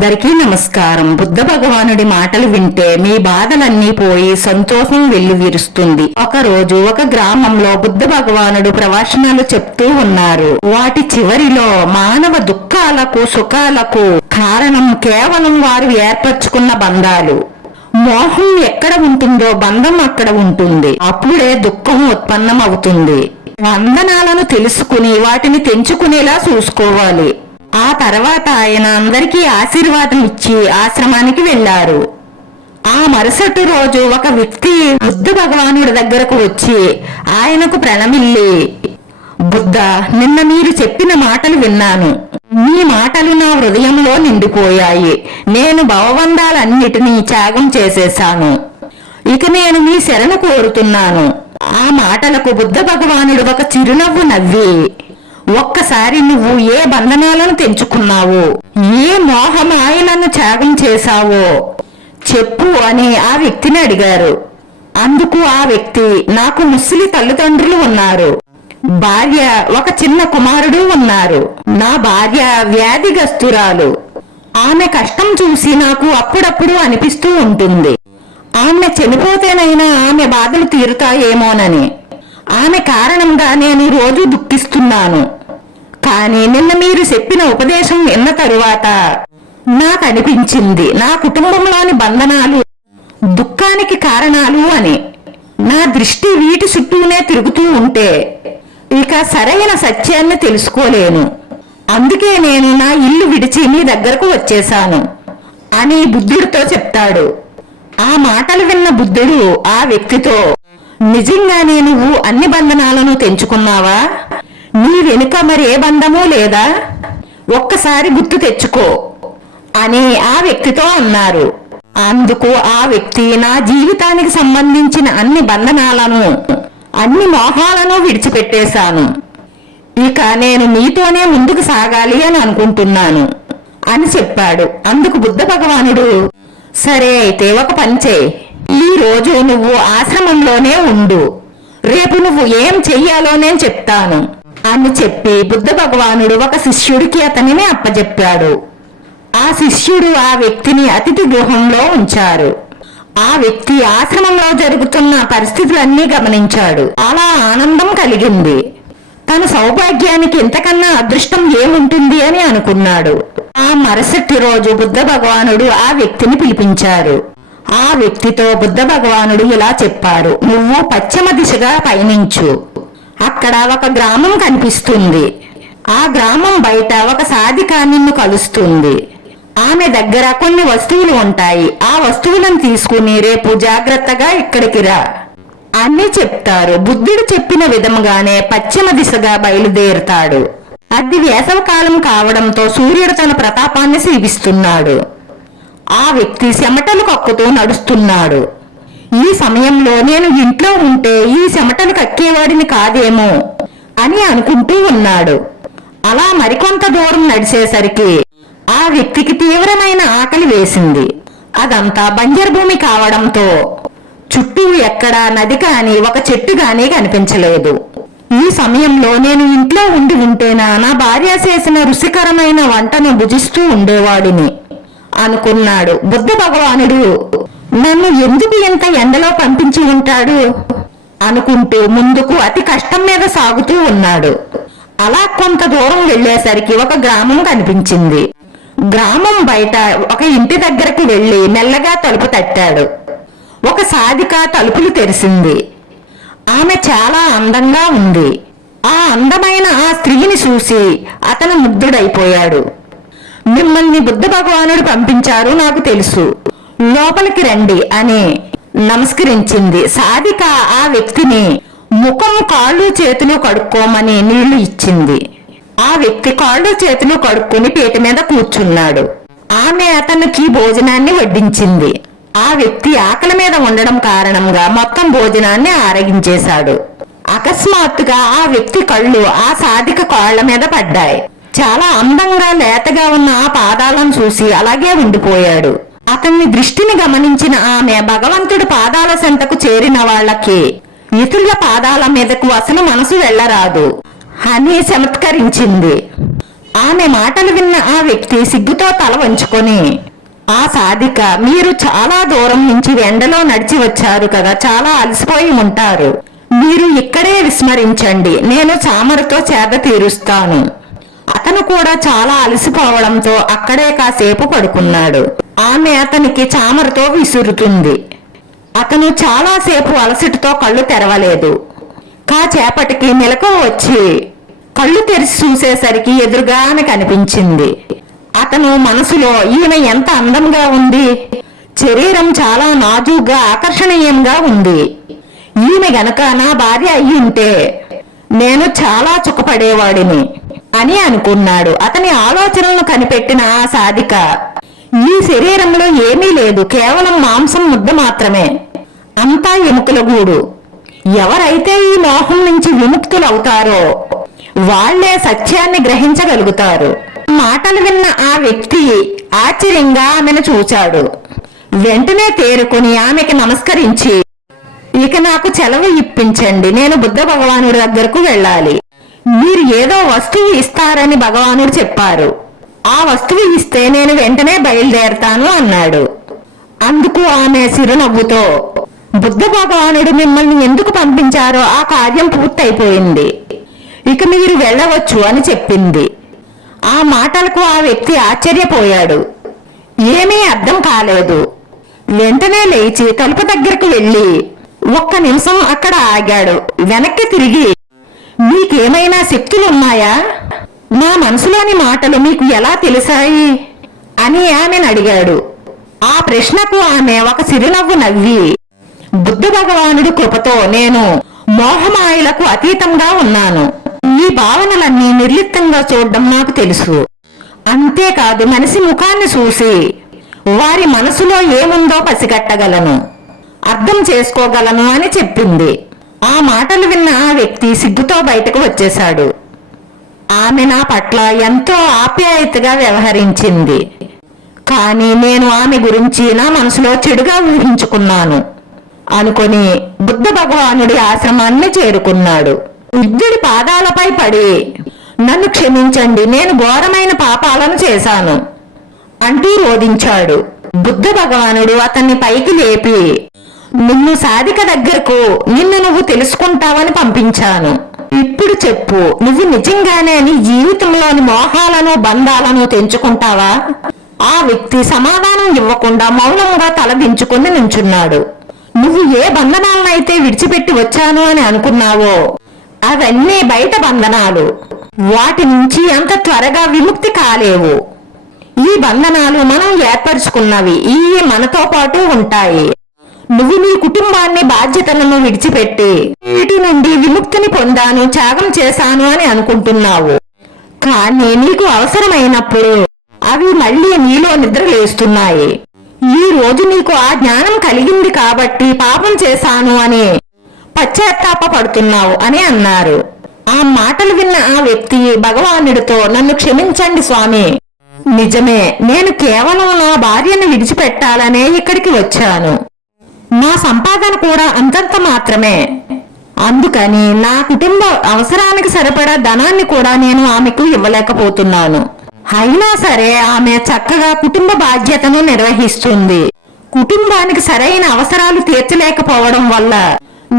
అందరికీ నమస్కారం. బుద్ధ భగవానుడి మాటలు వింటే మీ బాధలన్నీ పోయి సంతోషం వెల్లువిరుస్తుంది. ఒక రోజు ఒక గ్రామంలో బుద్ధ భగవానుడు ప్రవచనాలు చెప్తూ ఉన్నారు. వాటి చివరిలో మానవ దుఃఖాలకు సుఖాలకు కారణం కేవలం వారు ఏర్పరచుకున్న బంధాలు. మోహం ఎక్కడ ఉంటుందో బంధం అక్కడ ఉంటుంది. అప్పుడే దుఃఖం ఉత్పన్నం అవుతుంది. బంధనాలను తెలుసుకుని వాటిని తెంచుకునేలా చూసుకోవాలి. ఆ తర్వాత ఆయన అందరికీ ఆశీర్వాదం ఇచ్చి ఆశ్రమానికి వెళ్లారు. ఆ మరుసటి రోజు ఒక వ్యక్తి బుద్ధ భగవానుడి దగ్గరకు వచ్చి ఆయనకు ప్రణమిల్లి, బుద్ధ, నిన్న మీరు చెప్పిన మాటలు విన్నాను. మీ మాటలు నా హృదయంలో నిండిపోయాయి. నేను భవబంధాలన్నిటినీ త్యాగం చేసేశాను. ఇక నేను మీ శరణు కోరుతున్నాను. ఆ మాటలకు బుద్ధ భగవానుడు ఒక చిరునవ్వు నవ్వి, ఒక్కసారి నువ్వు ఏ బంధనాలను తెంచుకున్నావో, ఏ మోహమాయలను త్యాగం చేశావో చెప్పు అని ఆ వ్యక్తిని అడిగారు. అందుకు ఆ వ్యక్తి, నాకు ముసలి తల్లిదండ్రులు ఉన్నారు. భార్య, ఒక చిన్న కుమారుడు ఉన్నారు. నా భార్య వ్యాధిగ్రస్తురాలు. ఆమె కష్టం చూసి నాకు అప్పుడప్పుడు అనిపిస్తూ ఉంటుంది. ఆమె చనిపోతేనైనా ఆమె బాధలు తీరుతాయేమోనని. ఆమె కారణంగా నేను రోజు దుఃఖిస్తున్నాను. కానీ నిన్న మీరు చెప్పిన ఉపదేశం విన్న తరువాత నాకు అనిపించింది నా కుటుంబంలోని బంధనాలు దుఃఖానికి కారణాలు అని. నా దృష్టి వీటి చుట్టూనే తిరుగుతూ ఉంటే ఇక సరైన సత్యాన్ని తెలుసుకోలేను. అందుకే నేను నా ఇల్లు విడిచి మీ దగ్గరకు వచ్చేశాను అని బుద్ధుడితో చెప్తాడు. ఆ మాటలు విన్న బుద్ధుడు ఆ వ్యక్తితో, నిజంగానే నువ్వు అన్ని బంధనాలను తెంచుకున్నావా? నీ వెనుక మరి ఏ బంధమూ లేదా? ఒక్కసారి గుర్తు తెచ్చుకో అని ఆ వ్యక్తితో అన్నారు. అందుకు ఆ వ్యక్తి, నా జీవితానికి సంబంధించిన అన్ని బంధనాలను, అన్ని మోహాలను విడిచిపెట్టేశాను. ఇక నేను మీతోనే ముందుకు సాగాలి అని అనుకుంటున్నాను అని చెప్పాడు. అందుకు బుద్ధ భగవానుడు, సరే అయితే ఒక పని చేయి. ఈ రోజు నువ్వు ఆశ్రమంలోనే ఉండు. రేపు నువ్వు ఏం చెయ్యాలో నేను చెప్తాను అని చెప్పి బుద్ధ భగవానుడు ఒక శిష్యుడికి అతనిని అప్పచెప్పాడు. ఆ శిష్యుడు ఆ వ్యక్తిని అతిథి గృహంలో ఉంచారు. ఆ వ్యక్తి ఆశ్రమంలో జరుగుతున్న పరిస్థితులన్నీ గమనించాడు. అలా ఆనందం కలిగింది. తన సౌభాగ్యానికి ఇంతకన్నా అదృష్టం ఏముంటుంది అని అనుకున్నాడు. ఆ మరుసటి రోజు బుద్ధ భగవానుడు ఆ వ్యక్తిని పిలిపించారు. ఆ వ్యక్తితో బుద్ధ భగవానుడు ఇలా చెప్పారు, నువ్వు పశ్చిమ దిశగా పయనించు. అక్కడ ఒక గ్రామం కనిపిస్తుంది. ఆ గ్రామం బయట ఒక సాధిక నిన్ను కలుస్తుంది. ఆమె దగ్గర కొన్ని వస్తువులు ఉంటాయి. ఆ వస్తువులను తీసుకుని రేపు జాగ్రత్తగా ఇక్కడికి రా అని చెప్తారు. బుద్ధుడు చెప్పిన విధముగానే పశ్చిమ దిశగా బయలుదేరుతాడు. అది వేసవకాలం కావడంతో సూర్యుడు తన ప్రతాపాన్ని చూపిస్తున్నాడు. ఆ వ్యక్తి చెమటలు కక్కుతూ నడుస్తున్నాడు. ఈ సమయంలో నేను ఇంట్లో ఉంటే ఈ చెమటలు కక్కేవాడిని కాదేమో అని అనుకుంటూ ఉన్నాడు. అలా మరికొంత దూరం నడిచేసరికి ఆ వ్యక్తికి తీవ్రమైన ఆకలి వేసింది. అదంతా బంజరు భూమి కావడంతో చుట్టూ ఎక్కడా నది కాని ఒక చెట్టు గాని కనిపించలేదు. ఈ సమయంలో నేను ఇంట్లో ఉండి ఉంటేనా నా భార్య చేసిన రుచికరమైన వంటను భుజిస్తూ ఉండేవాడిని అనుకున్నాడు. బుద్ధ భగవానుడు నన్ను ఎందుకు ఇంత ఎండలో పంపించి ఉంటాడు అనుకుంటూ ముందుకు అతి కష్టం మీద సాగుతూ ఉన్నాడు. అలా కొంత దూరం వెళ్లేసరికి ఒక గ్రామం కనిపించింది. గ్రామం బయట ఒక ఇంటి దగ్గరకు వెళ్లి మెల్లగా తలుపు తట్టాడు. ఒక సాధిక తలుపులు తెరిచింది. ఆమె చాలా అందంగా ఉంది. ఆ అందమైన ఆ స్త్రీని చూసి అతను ముగ్ధుడైపోయాడు. మిమ్మల్ని బుద్ధ భగవానుడు పంపించారు, నాకు తెలుసు, లోపలికి రండి అని నమస్కరించింది. సాధిక ఆ వ్యక్తిని ముఖం, కాళ్ళు, చేతులు కడుక్కోమని నీళ్లు ఇచ్చింది. ఆ వ్యక్తి కాళ్ళు చేతులు కడుక్కొని పీట మీద కూర్చున్నాడు. ఆమె అతనికి భోజనాన్ని వడ్డించింది. ఆ వ్యక్తి ఆకలి మీద ఉండడం కారణంగా మొత్తం భోజనాన్ని ఆరగించేశాడు. అకస్మాత్తుగా ఆ వ్యక్తి కళ్ళు ఆ సాధిక కాళ్ల మీద పడ్డాయి. చాలా అందంగా లేతగా ఉన్న ఆ పాదాలను చూసి అలాగే ఉండిపోయాడు. అతన్ని దృష్టిని గమనించిన ఆమె, భగవంతుడి పాదాల చెంతకు చేరిన వాళ్ళకి ఇతరుల పాదాల మీదకు అసలు మనసు వెళ్లరాదు అని చమత్కరించింది. ఆమె మాటలు విన్న ఆ వ్యక్తి సిగ్గుతో తల వంచుకొని, ఆ సాధిక, మీరు చాలా దూరం నుంచి ఎండలో నడిచి వచ్చారు కదా, చాలా అలసిపోయి ఉంటారు. మీరు ఇక్కడే విస్మరించండి, నేను చామరతో చేద తీరుస్తాను. అతను కూడా చాలా అలసిపోవడంతో అక్కడే కాసేపు పడుకున్నాడు. ఆమె అతనికి చామరతో విసురుతుంది. అతను చాలాసేపు అలసటతో కళ్ళు తెరవలేదు. కాసేపటికి మెలకువ వచ్చి కళ్ళు తెరిచి చూసేసరికి ఎదురుగానే కనిపించింది. అతను మనసులో, ఈమె ఎంత అందంగా ఉంది, శరీరం చాలా నాజూగ్గా ఆకర్షణీయంగా ఉంది. ఈమె గనక నా భార్య అయి ఉంటే నేను చాలా చుక్కపడేవాడిని అని అనుకున్నాడు. అతని ఆలోచనలను కనిపెట్టిన ఆ సాధిక, ఈ శరీరంలో ఏమీ లేదు, కేవలం మాంసం ముద్ద మాత్రమే, అంతా ఎముకల గూడు. ఎవరైతే ఈ మోహం నుంచి విముక్తులవుతారో వాళ్లే సత్యాన్ని గ్రహించగలుగుతారు. మాటలు విన్న ఆ వ్యక్తి ఆశ్చర్యంగా ఆమెను చూచాడు. వెంటనే తేరుకుని ఆమెకి నమస్కరించి, ఇక నాకు సెలవు ఇప్పించండి, నేను బుద్ధ భగవానుడి దగ్గరకు వెళ్ళాలి. మీరు ఏదో వస్తువు ఇస్తారని భగవానుడు చెప్పారు. ఆ వస్తువు ఇస్తే నేను వెంటనే బయలుదేరతాను అన్నాడు. అందుకు ఆమె చిరునవ్వుతో, బుద్ధ భగవానుడు మిమ్మల్ని ఎందుకు పంపించారో ఆ కార్యం పూర్తయిపోయింది, ఇక మీరు వెళ్ళవచ్చు అని చెప్పింది. ఆ మాటలకు ఆ వ్యక్తి ఆశ్చర్యపోయాడు. ఏమీ అర్థం కాలేదు. వెంటనే లేచి తలుపు దగ్గరకు వెళ్ళి ఒక్క నిమిషం అక్కడ ఆగాడు. వెనక్కి తిరిగి, మీకేమైనా శక్తులున్నాయా? నా మనసులోని మాటలు మీకు ఎలా తెలిసాయి అని ఆమెను అడిగాడు. ఆ ప్రశ్నకు ఆమె ఒక చిరునవ్వు నవ్వి, బుద్ధ భగవానుడి కృపతో నేను మోహమాయలకు అతీతంగా ఉన్నాను. ఈ భావనలన్నీ నిర్లిప్తంగా చూడడం నాకు తెలుసు. అంతేకాదు, మనిషి ముఖాన్ని చూసి వారి మనసులో ఏముందో పసిగట్టగలను, అర్థం చేసుకోగలను అని చెప్పింది. ఆ మాటలు విన్న ఆ వ్యక్తి సిగ్గుతో బయటకు వచ్చేశాడు. ఆమె నా పట్ల ఎంతో ఆప్యాయతగా వ్యవహరించింది, కానీ నేను ఆమె గురించి నా మనసులో చెడుగా ఊహించుకున్నాను అనుకొని బుద్ధ భగవానుడి ఆశ్రమాన్ని చేరుకున్నాడు. బుద్ధుడి పాదాలపై పడి, నన్ను క్షమించండి, నేను ఘోరమైన పాపాలను చేశాను అంటూ రోధించాడు. బుద్ధ భగవానుడు అతన్ని పైకి లేపి, నిన్ను సాధిక దగ్గరకు నిన్ను నువ్వు తెలుసుకుంటావని పంపించాను. ఇప్పుడు చెప్పు, నువ్వు నిజంగానే నీ జీవితంలోని మోహాలను బంధాలను తెంచుకుంటావా? ఆ వ్యక్తి సమాధానం ఇవ్వకుండా మౌనంగా తలదించుకుని నించున్నాడు. నువ్వు ఏ బంధనాలనైతే విడిచిపెట్టి వచ్చాను అని అనుకున్నావో అవన్నీ బయట బంధనాలు, వాటి నుంచి అంత త్వరగా విముక్తి కాలేవు. ఈ బంధనాలు మనం ఏర్పరచుకున్నవి, ఈ మనతో పాటు ఉంటాయి. నువ్వు నీ కుటుంబాన్ని, బాధ్యతలను విడిచిపెట్టి వీటి నుండి విముక్తిని పొందాను, త్యాగం చేశాను అని అనుకుంటున్నావు. కానీ నీకు అవసరమైనప్పుడు అవి మళ్ళీ నీలో నిద్రలేస్తున్నాయి. ఈ రోజు నీకు ఆ జ్ఞానం కలిగింది కాబట్టి పాపం చేశాను అని పశ్చాత్తాప పడుతున్నావు అని అన్నారు. ఆ మాటలు విన్న ఆ వ్యక్తి భగవానుడితో, నన్ను క్షమించండి స్వామి, నిజమే, నేను కేవలం నా భార్యను విడిచిపెట్టాలనే ఇక్కడికి వచ్చాను. నా సంపాదన కూడా అంతంత మాత్రమే, అందుకని నా కుటుంబ అవసరానికి సరిపడా ధనాన్ని కూడా నేను ఆమెకు ఇవ్వలేకపోతున్నాను. అయినా సరే ఆమె చక్కగా కుటుంబ బాధ్యతను నిర్వహిస్తుంది. కుటుంబానికి సరైన అవసరాలు తీర్చలేకపోవడం వల్ల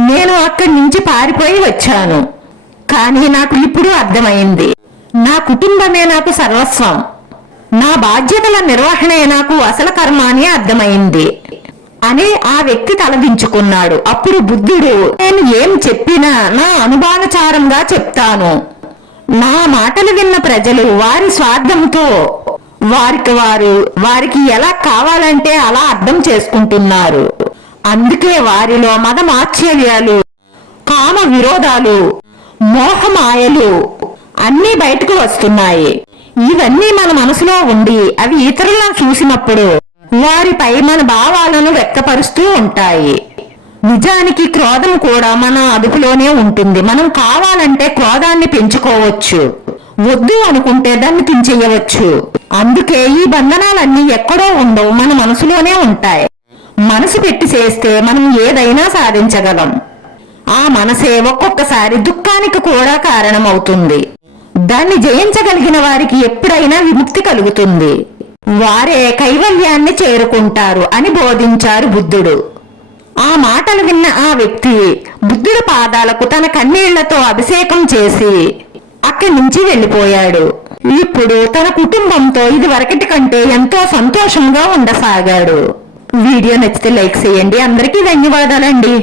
నేను అక్కడి నుంచి పారిపోయి వచ్చాను. కానీ నాకు ఇప్పుడు అర్థమైంది, నా కుటుంబమే నాకు సర్వస్వం, నా బాధ్యతల నిర్వహణే నాకు అసలు కర్మ అని అర్థమైంది అని ఆ వ్యక్తి తలదించుకున్నాడు. అప్పుడు బుద్ధుడు, నేను ఏం చెప్పినా నా అనుభానుసారంగా చెప్తాను. నా మాటలు విన్న ప్రజలు వారి స్వార్థంతో వారికి ఎలా కావాలంటే అలా అర్థం చేసుకుంటున్నారు. అందుకే వారిలో మదమాశ్చర్యాలు, కామ విరోధాలు, మోహమాయలు అన్నీ బయటకు వస్తున్నాయి. ఇవన్నీ మన మనసులో ఉండి అవి ఇతరులను చూసినప్పుడు వారిపై మన భావాలను వ్యక్తపరుస్తూ ఉంటాయి. నిజానికి క్రోధం కూడా మన అదుపులోనే ఉంటుంది. మనం కావాలంటే క్రోధాన్ని పెంచుకోవచ్చు, వద్దు అనుకుంటే దాన్ని తీసేయవచ్చు. అందుకే ఈ బంధనాలన్నీ ఎక్కడో ఉండవు, మన మనసులోనే ఉంటాయి. మనసు పెట్టి చేస్తే మనం ఏదైనా సాధించగలం. ఆ మనసే ఒక్కొక్కసారి దుఃఖానికి కూడా కారణమవుతుంది. దాన్ని జయించగలిగిన వారికి ఎప్పుడైనా విముక్తి కలుగుతుంది, వారే కైవల్యాన్ని చేరుకుంటారు అని బోధించారు బుద్ధుడు. ఆ మాటలు విన్న ఆ వ్యక్తి బుద్ధుడి పాదాలకు తన కన్నీళ్లతో అభిషేకం చేసి అక్కడి నుంచి వెళ్లిపోయాడు. ఇప్పుడు తన కుటుంబంతో ఇది వరకటి కంటే ఎంతో సంతోషంగా ఉండసాగాడు. వీడియో నచ్చితే లైక్ చేయండి. అందరికీ ధన్యవాదాలండి.